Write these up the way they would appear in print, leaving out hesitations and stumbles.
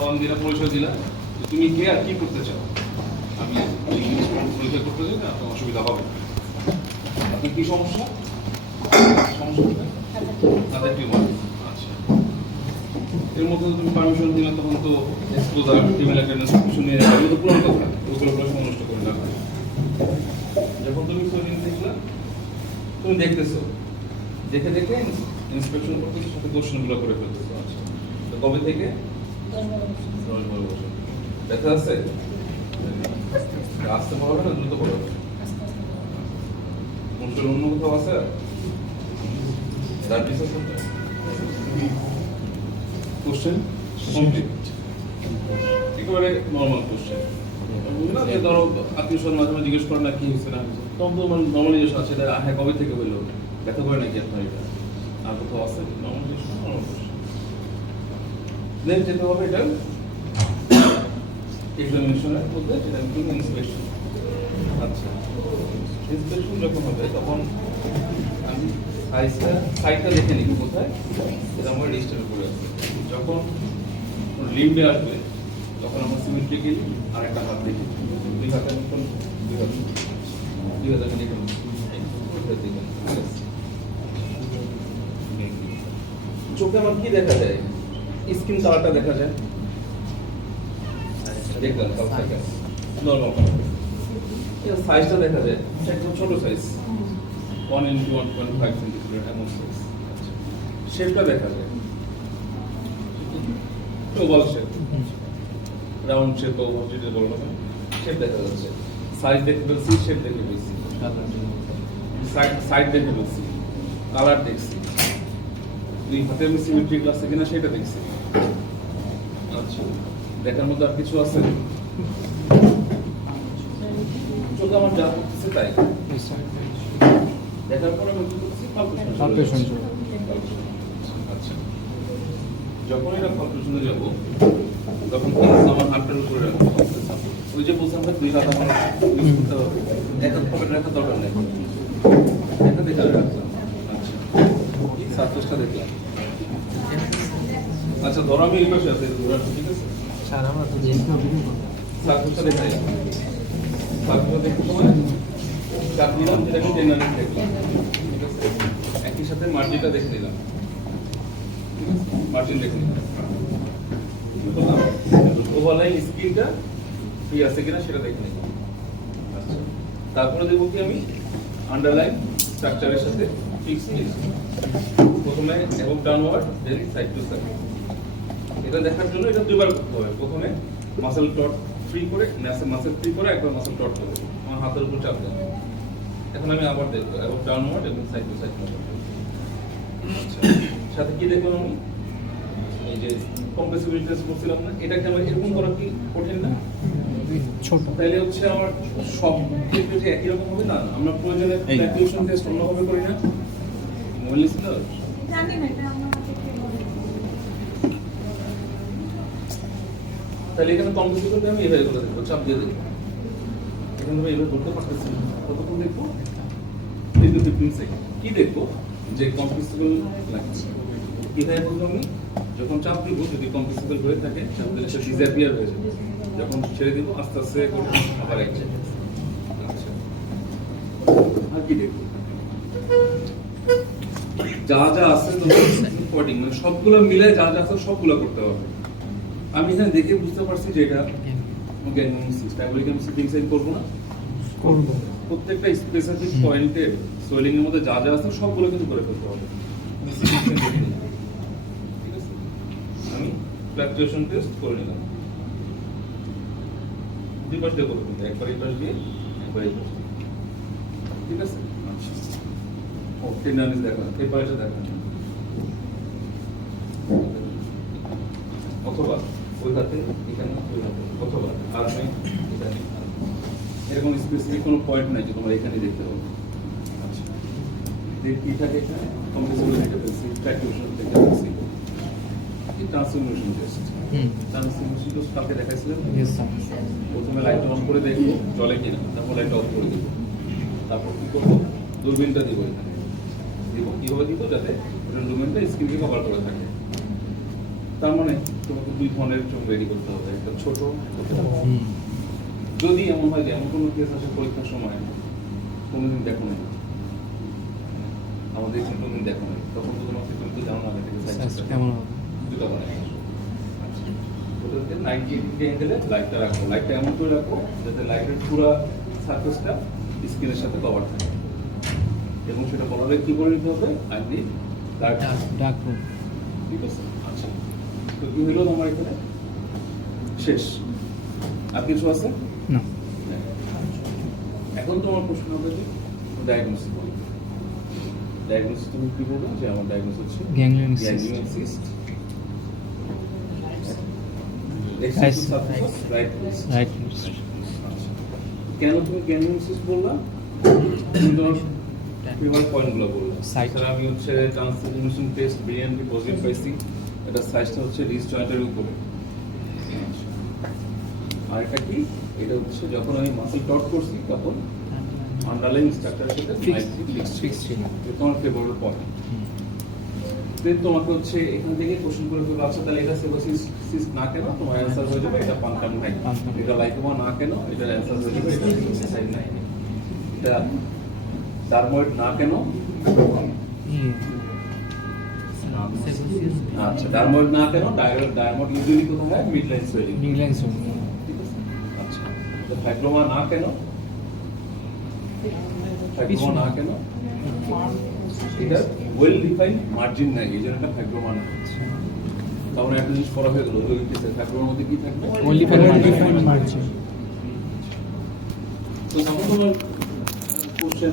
সালাম দিলা, পরিচয় দিলা, তুমি কে আর কি করতে চাও। আমি পরিচয় করতে চাই না, আপনার অসুবিধা হবে। আপনার কি সমস্যা? সমস্যা তাদের টিউমার। আচ্ছা, এর মধ্যে তুমি পারমিশন দিলে তখন তো এক্সপোজার ইমেল অ্যাটেন্ডেন্স শুনে এগুলো তো পুরো কথা, ওগুলো সময় নষ্ট করে না। যখন তুমি সোডিয়াম দেখলা, তুমি দেখতেছো, দেখে দেখে ইন্সপেকশন করতেছো, সাথে কোশ্চেনগুলো করে ফেলতেছো। আচ্ছা, তো কবে থেকে? 10-12 বছর। দেখা যাচ্ছে আসতে পারবে না, দ্রুত পড়বে। কোনটা অন্য কোথাও আছে? ডায়াবেটিস আছে? কোশ্চেন কমপ্লিট, একেবারে নর্মাল কোশ্চেন। না যে ধরো আত্মীয় মাঝে মাঝে জিজ্ঞেস করে না কি হয়েছে না, তখন তো মানে নর্মালাইজেশন আছে। এটা হ্যাঁ কবে থেকে হইলো, ব্যথা করে নাকি আপনার এটা, আর কোথাও আছে নর্মালাইজেশন? Normal question. দেন যেতে হবে এটা এক্সামিনেশনের মধ্যে, যেটা ইন্সপেকশন। আচ্ছা, ইন্সপেকশন যখন হবে তখন আমি সাইডটা দেখে নিব কোথায়, এটা আমার রেজিস্টার করে আছে। যখন লিম্বে আসবে তখন আমরা সিমেট্রিক্যালি আর একটা হাত দেখি, দুই হাতের মতন, দুই হাত আমি দেখে নেব। চোখে আমার কি দেখা যায়? স্কিন কালারটা দেখা যায়, দেখলাম নর্মাল কালার। সাইজটা দেখা যায়, একদম ছোট সাইজ, 1x1.5 সেন্টিমিটার এমন সাইজ। শেপটা দেখা যায়, ওভাল শেপ, রাউন্ড শেপ বা ওভাল যেটা বলো না, শেপ দেখা যাচ্ছে। সাইজ দেখে ফেলছি, শেপ দেখে ফেলছি, সাইড দেখে ফেলছি, কালার দেখছি, দুই হাতের সিমেট্রি আছে কিনা সেটা দেখছি। আচ্ছা, দেখার মতো আর কিছু আছে? চোখে আমার যা করতেছে তাই দেখার পরে আমি কি করতেছি? পালপেশন। আচ্ছা, যখন এটা পালপেশনে যাব তখন আমার হাতটার উপরে রাখবো। ওই যে বলছিলাম দুই হাত আমার ইউজ করতে হবে, এক হাত পকেটে রাখার দরকার নেই, এটা দেখে রাখলাম। আচ্ছা, সারফেসটা দেখলাম। আচ্ছা, ধরো আমি এই পাশে আছি, ঠিক আছে? সারফেসটা দেখাই, সারফেসটা দেখতে সময় চাপ দিলাম, যেটাকে জেনারেল দেখলাম, ঠিক আছে? একই সাথে মার্জিনটা দেখে নিলাম, মার্জিন দেখে নিলাম, ওভারলাইন স্ক্রিনটা ফ্রি আছে কিনা সেটা দেখে নিলাম। আচ্ছা, তারপরে দেখবো কি আমি আন্ডারলাইন স্ট্রাকচারের সাথে ফিক্স নিয়েছি। প্রথমে এবং downward, then side to side. এটা দেখার জন্য এটা দুইবার করতে হবে। প্রথমে মাসল টট ফ্রি করে, মাসল ফ্রি করে, একবার মাসল টট করে আমার হাতের উপর চাপ দেবো। এখন আমি আবার দেখবো এবং ডাউনওয়ার্ড এবং সাইড টু সাইড। সাথে কি দেখবো আমি এই যে কম্প্রেসিবিলিটি টেস্ট করছিলাম না, এটাকে আমার এরকম করা কি কঠিন না? ছোট তাইলে হচ্ছে আমার সব ক্ষেত্রে যে একই রকম হবে না, আমরা প্রয়োজনে ফ্ল্যাকচুয়েশন টেস্ট অন্যভাবে করি না। মনে ছিল জানি না এটা আমরা তাহলে এখানে কম্প্রেসিবিলিটি আমি এভাবে করে দেখবো, চাপ দিয়ে দেখবো। এখানে আমি এভাবে করতে পারতেছি না, কতক্ষণ দেখবো? 15 সেকেন্ড। কি দেখবো? যে কম্প্রেসিবল লাগছে কিভাবে বলবো আমি? যখন চাপ দিব, যদি কম্প্রেসিবল হয়ে থাকে তাহলে সেটা ডিসঅ্যাপিয়ার হয়ে যাবে। যখন ছেড়ে দিব আস্তে আস্তে করে আবার এক জায়গায়। আচ্ছা, আর কি দেখবো? যা যা আছে তোমার কোডিং, মানে সবগুলো মিলে যা যা আছে সবগুলো করতে হবে। আমি এখানে দেখে বুঝতে পারছি যে এটা করবো না, করবো। প্রত্যেকটা স্পেসিফিক পয়েন্টে সোয়েলিং এর মধ্যে যা যা আছে সবগুলো কিন্তু করে ফেলতে হবে। ঠিক আছে, আমি ফ্ল্যাকচুয়েশন টেস্ট করে নিলাম। দুই পাশ দিয়ে করবো, একবার এই পাশ দিয়ে, একবার এই পাশ দিয়ে। ঠিক আছে, আচ্ছা। ও টেন্ডারনেস দেখা, এই পাশে দেখা, অথবা ওই হাতে এখানে, ওই হাতে, অথবা আর আমি এখানে। এরকম স্পেসিফিক কোনো পয়েন্ট নাই যে তোমার এখানে দেখতে হবে। আচ্ছা, কি থাকে এখানে? কম্প্রেসিবল দেখতে পেয়েছি, ফ্ল্যাকচুয়েশন দেখতে পেয়েছি, ট্রান্সফরমেশন টেস্ট। ট্রান্সফরমেশন টেস্ট কালকে দেখাইছিলেন। প্রথমে লাইটটা অন করে দেখবো জলে কিনা, তারপর লাইটটা অফ করে দেবো। তারপর কি করবো? দূরবীনটা দিব এখানে, দিব কিভাবে দিব? যাতে ওটা লুমেনটা স্ক্রিনকে কভার করে থাকে। তার মানে তোমাকে দুই ধরনের চোখ রেডি করতে হবে, একটা ছোট একটা বড়। যদি এমন হয় যে এমন কোনো কেস আসে পরীক্ষার সময় কোনোদিন দেখো নাই, আমাদের এখানে কোনোদিন দেখো নাই, তখন তো তোমাকে তুমি তো জানো না এটা কেমন হবে? দুটো বানাই ওটাতে 90 ডিগ্রি অ্যাঙ্গেলে লাইটটা রাখো, লাইটটা এমন করে রাখো যাতে লাইটের পুরো সারফেসটা স্ক্রিনের সাথে কভার থাকে, এবং সেটা বলারে কি করে নিতে হবে আই নিড ডার্ক রুম। ঠিক আছে। আচ্ছা, তো কি হলো আমার এখানে শেষ, আর কিছু আছে না। এখন তোমার প্রশ্ন হবে যে ডায়াগনোসিস বলি, ডায়াগনোসিস তুমি কি বলবে যে আমার ডায়াগনোসিস হচ্ছে Ganglion cyst. ganglion cyst, Right. Right. Right. কেন তুমি গ্যাংলিয়ন সিস্ট বললা? তুমি তোমার ফেভারিট পয়েন্টগুলো বললা। Site. স্যার আমি হচ্ছে ট্রান্সফরমেশন টেস্ট বিএনপি পজিটিভ পাইছি, এটা সাইজটা হচ্ছে রিস জয়েন্টের উপরে। আর এটা কি, এটা হচ্ছে যখন আমি মাসল টট করছি তখন আন্ডারলাইন স্ট্রাকচারের সাথে Fixed ছিল। এটা তোমার ফেভারিট পয়েন্ট। দেন তোমাকে হচ্ছে এখান থেকে কোশ্চেন করে ফেলবে, আচ্ছা তাহলে এটা সেবোসিস সিস্ট না কেন, তোমার অ্যান্সার হয়ে যাবে এটা পানকাম নাই, Punctum. এটা লাইকোমা না কেন, এটা অ্যান্সার হয়ে যাবে এটা সিস্টাইন নাই, এটা ডারময়েড না কেন, আচ্ছা ডারময়েড না কেন, ডারময়েড ইউজুয়ালি কোথায় হয় মিড লাইন সোয়েলিং, নিউলাইন সোল। ঠিক আছে। আচ্ছা তো ফাইব্রোমা না কেন, ফাইব্রোমা না কেন, এটা ওয়েল ডিফাইন্ড মার্জিন নাই, এই জন্য এটা ফাইব্রোমা না। তাহলে একটা জিনিস করা হয়ে গেল, ওই ফাইব্রোমার মধ্যে কি থাকবে? Only margin. তো তখন তোমার কোশ্চেন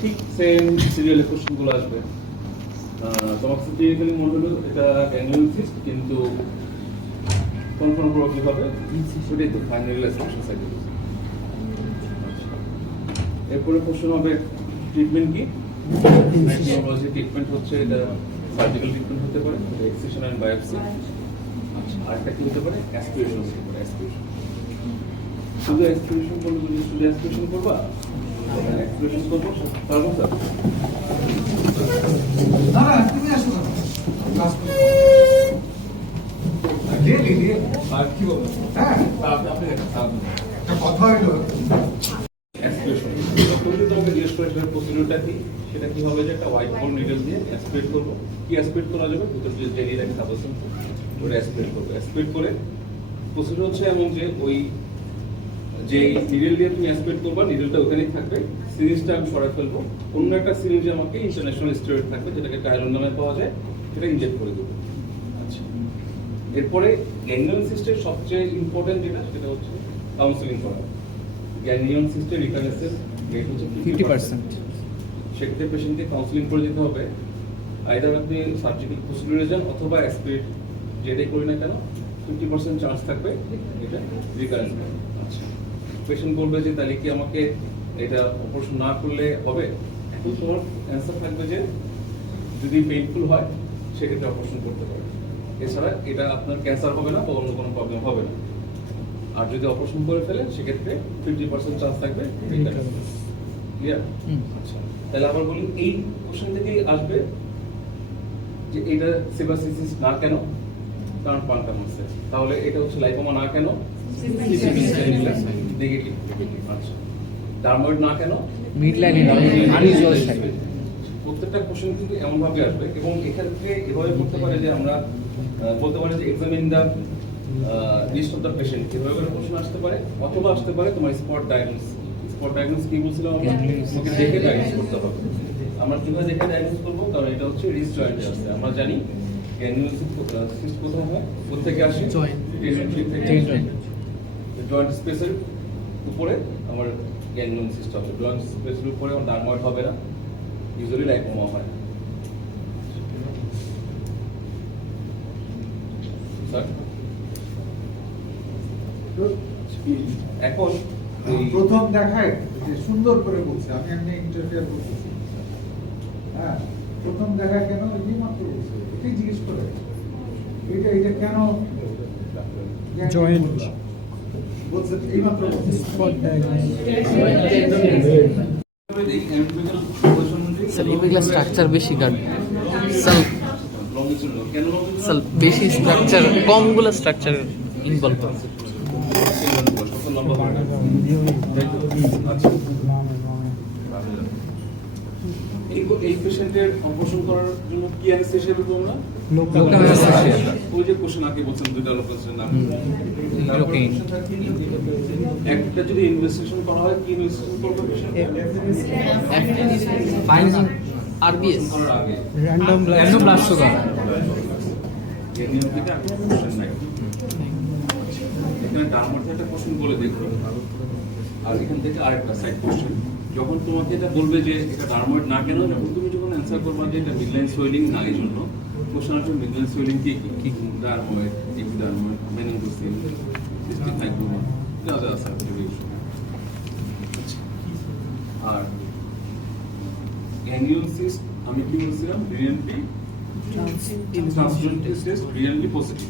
ঠিক সেম সিরিয়ালের কোশ্চেনগুলো আসবে। তোমার ক্লিনিক্যালি মনে হলো এটা গ্যাংলিয়ন সিস্ট, কিন্তু কনফার্ম করো কিভাবে, সেটাই তো ফাইনাল এক্সপ্রেশন সাইড। এরপরে কোশ্চেন হবে ট্রিটমেন্ট কি? ট্রিটমেন্ট হচ্ছে এটা সার্জিক্যাল ট্রিটমেন্ট হতে পারে, এক্সিশন এন্ড বায়োপসি। আচ্ছা আরেকটা কি হতে পারে, অ্যাসপিরেশন হতে পারে। অ্যাসপিরেশন শুধু অ্যাসপিরেশন করলে যদি শুধু অ্যাসপিরেশন করবা, অ্যাসপিরেশন করবো পারবো স্যার? না তুমি আসো না ক্লাস দিয়ে আর কি বলবো? হ্যাঁ আপনি একটা কথা হইলো অ্যাসপিরেশন যখন যদি তোমাকে জিজ্ঞেস করে সেটার প্রসিডিউরটা কি, সেটা কি হবে যে একটা হোয়াইট বোর্ড নিডল দিয়ে অ্যাসপিরেট করবো। কি অ্যাসপিরেট করা যাবে? ভিতর দিয়ে জেলি লাগে সাবস্টেন্স, ওটা অ্যাসপিরেট করবো। অ্যাসপিরেট করে প্রসিডিউর হচ্ছে এমন যে ওই যে নিডল দিয়ে তুমি অ্যাসপিরেট করবা, নিডলটা ওখানেই থাকবে, সিরিঞ্জটা আমি সরাই ফেলবো, অন্য একটা সিরিঞ্জে আমাকে ইন্টারন্যাশনাল স্টেরয়েড থাকবে যেটাকে টাইলন নামে পাওয়া যায়, সেটা ইনজেক্ট করে দেবো। আচ্ছা এরপরে গ্যাংলিয়ন সিস্টের সবচেয়ে ইম্পর্টেন্ট যেটা, সেটা হচ্ছে কাউন্সেলিং করা। গ্যাংলিয়ন সিস্টের রিকারেন্সের রেট হচ্ছে 50%। সেক্ষেত্রে পেশেন্টকে কাউন্সেলিং করে যেতে হবে। আইদার আপনি সার্জিক্যাল প্রসিডিউরে যান অথবা অ্যাসপিরেট, যেটাই করি না কেন 50% চান্স থাকবে এটা রিকারেন্স হবে। আচ্ছা পেশেন্ট বলবে যে তাহলে কি আমাকে এটা অপারেশন না করলে হবে? এখন তোমার অ্যান্সার থাকবে যে যদি পেইনফুল হয় সেক্ষেত্রে অপারেশন করতে পারে, এছাড়া এটা আপনার ক্যান্সার হবে না বা অন্য কোনো প্রবলেম হবে না। আর যদি অপারেশন করে ফেলে সেক্ষেত্রে 50% চান্স থাকবে রিকারেন্স। ক্লিয়ার? আচ্ছা তাহলে আবার বলি, এই কোশ্চেন থেকেই আসবে যে এটা সেবাসিস না কেন, কারণ পানকাম আছে। তাহলে এটা হচ্ছে লাইকোমা না কেন, নেগেটিভ। আচ্ছা ডারময়েড না কেন, মিডলাইন আনইউজুয়াল সাইড। প্রত্যেকটা কোশ্চেন কিন্তু এমন ভাবে আসবে, এবং এক্ষেত্রে এভাবে করতে পারে যে আমরা বলতে পারি যে examine the list of the patient, এভাবে করে কোশ্চেন আসতে পারে, অথবা আসতে পারে তোমার স্পট ডায়াগনোসিস। স্পট ডায়াগনোসিস কি বলছিলাম আমরা? তোমাকে দেখে ডায়াগনোস করতে হবে। আমরা কিভাবে দেখে ডায়াগনোস করবো? কারণ এটা হচ্ছে রিস জয়েন্টে আসছে। আমরা জানি গ্যাংলিয়ন সিস্ট কোথায় হয়, কোথা থেকে আসে? জয়েন্ট থেকে জয়েন্ট স্পেসের উপরে আমার গ্যাংলিয়ন সিস্ট হবে। জয়েন্ট স্পেসের উপরে আমার ডারময়েড হবে না, ইউজুয়ালি লাইকোমা হয়। স্যার এখন প্রথম দেখায় যে সুন্দর করে বলছে, আমি এমনি ইন্টারফেয়ার করতেছি। হ্যাঁ প্রথম দেখায় কেন এই মাত্র বলছে, এটাই জিজ্ঞেস করে এটা এটা কেন Joint. বলছে এই মাত্র বলছে স্পট স্যার এগুলা স্ট্রাকচার বেশি গার্ড স্যার কেন লম্বা ছিল? স্যার বেশি স্ট্রাকচার কমগুলো স্ট্রাকচার ইনভলভ কত লম্বা হবে? তাই তো? আচ্ছা। এই পেশেন্টের অপারেশন করার জন্য কি অ্যানেস্থেসিয়া দেবো আমরা? Local anaesthesia. ওই যে কোশ্চেন আগে বলছেন দুইটা লোকেশনের নাম। ওকে। একটা যদি ইনভেস্টিগেশন করা হয় কি ইনভেস্টিগেশন করবে পেশেন্টে? আরবিএস করার আগে র্যান্ডম ব্লাস্ট সুগার এই নিয়ম থেকে আমি কোশ্চেন নাই। এখানে ডান মধ্যে একটা কোশ্চেন বলে দেখো, আর এখান থেকে আরেকটা সাইড কোশ্চেন। যখন তোমাকে এটা বলবে যে এটা ডার্ময়েড না কেন, যখন তুমি যখন অ্যান্সার করবা যে এটা মিডলাইন সোয়েলিং না এই জন্য, কোশ্চেন আসবে মিডলাইন সোয়েলিং কি কি ডার্ময়েড, এপিডার্ময়েড, মেনিনজোসিল, সিস্টিক ফাইব্রোমা, যা যা আছে আর অ্যানিউল সিস্ট আমি কি বলছিলাম? রিয়েন্টলি ট্রান্সজেন্টাল টেস্ট রিয়েন্টলি পজিটিভ।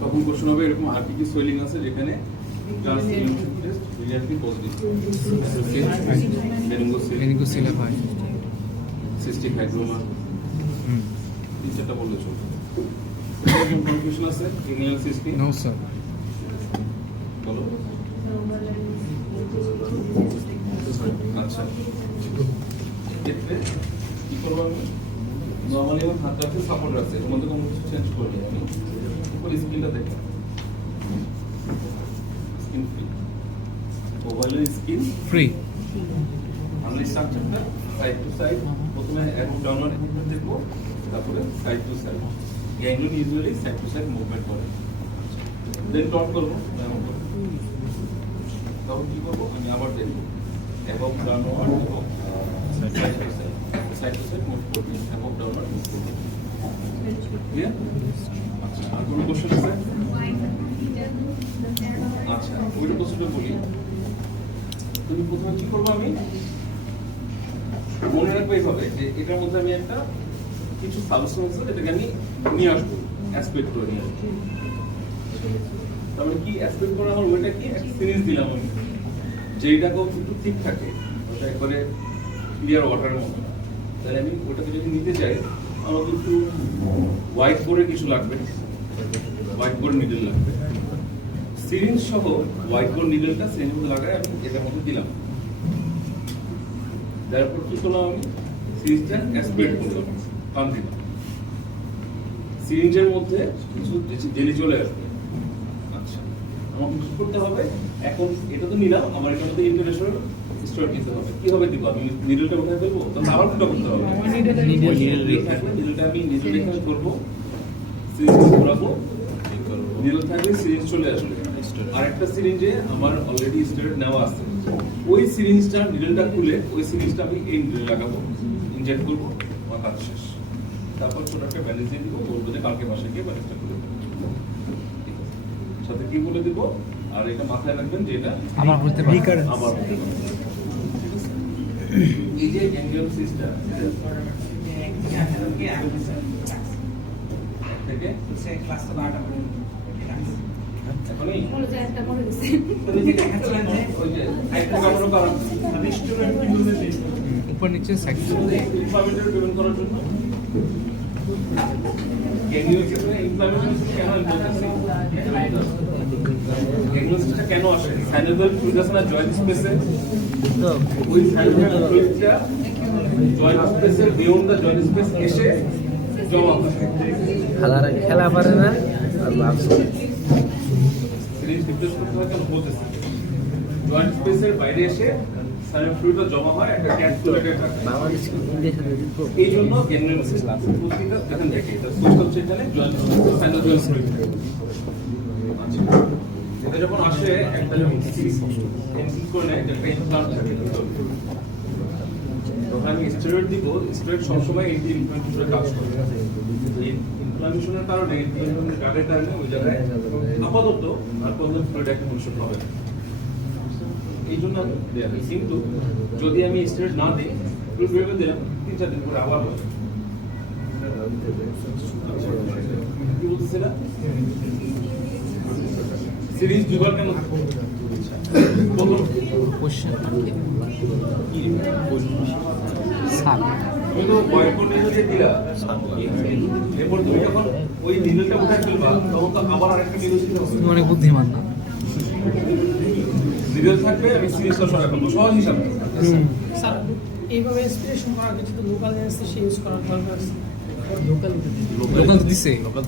তখন কোশ্চেন হবে এরকম আর কি সোয়েলিং আছে যেখানে ট্রান্সজেন্টাল টেস্ট রিয়েন্টলি পজিটিভ, মেনিনগোসিল হয় সিস্টিক ফাইব্রোমা, তিন চারটা বললে চলবে। কনফিউশন আছে অ্যানিউল সিস্ট কি? নো স্যার বলো। আচ্ছা, ক্ষেত্রে কি করবো আমি? নর্মালি আমার হাত রাখতে সাপোর্ট আছে, এর মধ্যে কোনো কিছু চেঞ্জ করলে আমি উপরে স্কিনটা দেখলাম, স্কিন ফ্রি, ওভালের স্কিন ফ্রি আমরা স্ট্রাকচারটা সাইড টু সাইড প্রথমে এবং ডাউনওয়ার্ড মুভমেন্ট দেখবো, তারপরে side to side. Ganglion usually side to side movement করে, দেন ডট করবো, তখন কি করবো আমি আবার দেখবো এবং ডাউনওয়ার্ড এবং সাইড টু সাইড মুভ করবে এবং ডাউনওয়ার্ড মুভ করবে। ক্লিয়ার? আচ্ছা, আর কোনো কোশ্চেন আছে? আচ্ছা, ওইটা কোশ্চেনটা বলি। তুমি প্রথমে কি করবো আমি মনে রাখবো এইভাবে যে এটার মধ্যে আমি একটা কিছু সাবস্টেন্স আছে যেটাকে আমি নিয়ে আসবো, অ্যাসপেক্ট করে নিয়ে আসবো। তারপরে কি অ্যাসপেক্ট করা আমার ওইটা কি একটা সিরিজ দিলাম আমি, যেইটাকেও একটু ঠিক থাকে, ওটা একবারে ক্লিয়ার ওয়াটারের মতো। তাহলে আমি ওটাকে যদি নিতে চাই আমাকে একটু হোয়াইট বোর্ডে কিছু লাগবে, হোয়াইট বোর্ড নিডল লাগবে, সিরিঞ্জ সহ হোয়াইট বোর্ড নিডলটা সিরিঞ্জের মধ্যে লাগাই আমি এটার মধ্যে দিলাম। তারপর কি করলাম আমি সিরিঞ্জটা অ্যাসপেক্ট করলাম, টান দিলাম, সিরিঞ্জের মধ্যে কিছু জেলি চলে আসবে। আচ্ছা, আমাকে কি করতে হবে এখন? এটা তো নিলাম, আমার এটার মধ্যে ইন্টারন্যাশনাল স্টোর দিতে হবে। কিভাবে দিব আমি? নিডলটা কোথায় ফেলবো? তখন আবার কোনটা করতে হবে? নিডলটা আমি নিডল এখানে করবো, সিরিঞ্জ ঘোরাবো, নিডল থাকলে সিরিঞ্জ চলে আসবে। আরেকটা সিরিঞ্জে আমার অলরেডি স্টেরয়েড নেওয়া আছে, ওই সিরিঞ্জটা নিডলটা খুলে ওই সিরিঞ্জটা আমি এই নিডলে লাগাবো, ইনজেক্ট করবো, আমার কাজ শেষ। তারপর ছোট একটা ব্যান্ডেজ দিয়ে দিব, বলবো যে কালকে বাসায় গিয়ে ব্যান্ডেজটা খুলে দেবো। ঠিক আছে, সাথে কি বলে দিব? আর এটা মাথায় রাখবেন যে এটা আমার হতে পারে আবার হতে পারে। এই যে গ্যাংলিয়ন সিস্টটা থেকে এখনই ওই যে একটা কামড় করা উপর নিচে সাইড ইনফ্লামেটরি প্রিভেন্ট করার জন্য গ্যাংলিয়ন সিস্টেমে ইনফ্লামেশন কেন বলতেছি? গ্যাংলিয়ন সিস্টেমটা কেন আসে? সাইনোভিয়াল ফ্লুইড আছে না জয়েন্ট স্পেসে, ওই সাইনোভিয়াল ফ্লুইডটা জয়েন্ট স্পেসের বিয়ন্ড দা জয়েন্ট স্পেস এসে জমা হয়। খেলা পারে না সিরিজ ডিপ্রেস করতে হয় কেন বলতেছি? জয়েন্ট স্পেসের বাইরে এসে সাইনোভিয়াল ফ্লুইডটা জমা হয় একটা ক্যাপসুলেটেড এই জন্য গ্যাংলিয়ন সিস্টেম প্রতিটা দেখেন দেখে এটা সোর্স হচ্ছে এখানে জয়েন্ট সাইনোভিয়াল ফ্লুইড। আচ্ছা, এটা যখন আসে একটা যখন সিরিজ এনসিস করে নেয় একটা ইমপ্লান্ট থাকে, তখন আমি স্টেরয়েড দিব। স্টেরয়েড সবসময় এই ইনফ্লামেশনের কাজ করে, এই ইনফ্লামেশনের কারণে ইনফ্লামেশনের কারণের কারণে ওই জায়গায় আপাতত আর কোনো ফ্লুইড অ্যাকুমুলেশন হবে না, এই জন্য দেয়া হয়। কিন্তু যদি আমি স্টেরয়েড না দিই, ফ্লুইড বের দিলাম 3-4 দিন পরে আবার হবে। কি বলতেছিলাম? সিরিজ দুবার কেন? প্রথম কোশ্চেন কি? সাপ তুমি তো বয়কট যে দিলা এরপর তুমি যখন ওই নিডলটা উঠায় ফেলবা তখন তো আবার আরেকটা নিডল দিতে হবে। তুমি অনেক বুদ্ধিমান না। নিডল থাকবে আমি সিরিজটা সরাই ফেলবো সহজ হিসাবে। স্যার এইভাবে ইন্সপিরেশন করার কিছু তো লোকাল অ্যানেস্থেশিয়া ইউজ করার দরকার আছে। লোকাল তো দিছে। লোকাল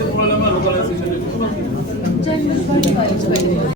যে প্রবলেম আমরা লোকাল অ্যানেস্থেশিয়া